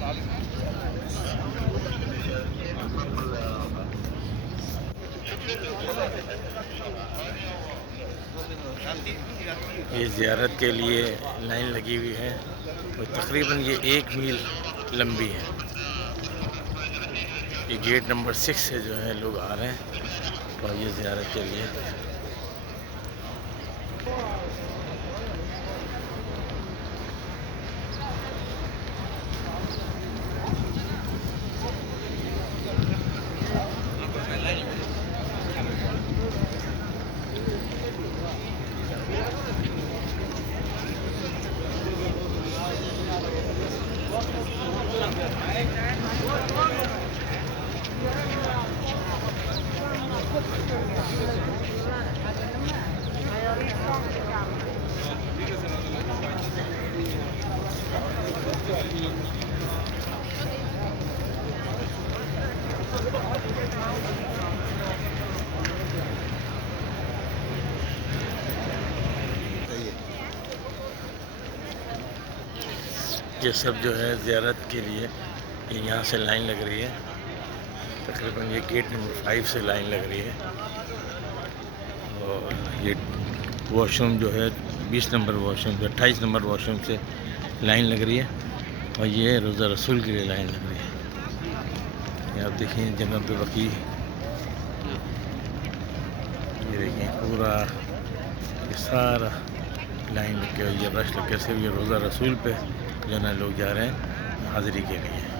ये ज़ियारत के लिए लाइन लगी हुई है और तकरीबन ये 1 मील लंबी है। ये गेट नंबर 6 से जो है लोग आ रहे हैं और ये ज़ियारत के लिए। ये सब जो है ज़ियारत के लिए ये यहाँ से लाइन लग रही है। तकरीबन ये गेट नंबर 5 से लाइन लग रही है और ये वॉशरूम जो है 20 नंबर वॉशरूम से 28 नंबर वॉशरूम से लाइन लग रही है और ये रोज़ा रसूल के लिए लाइन लग रही है। ये आप देखिए जन्नत बकी, ये देखिए पूरा ये सारा लाइन लग के ये रश लग के सिर्फ ये रोज़ा रसूल पे जो है ना लोग जा रहे हैं हाज़िरी के लिए।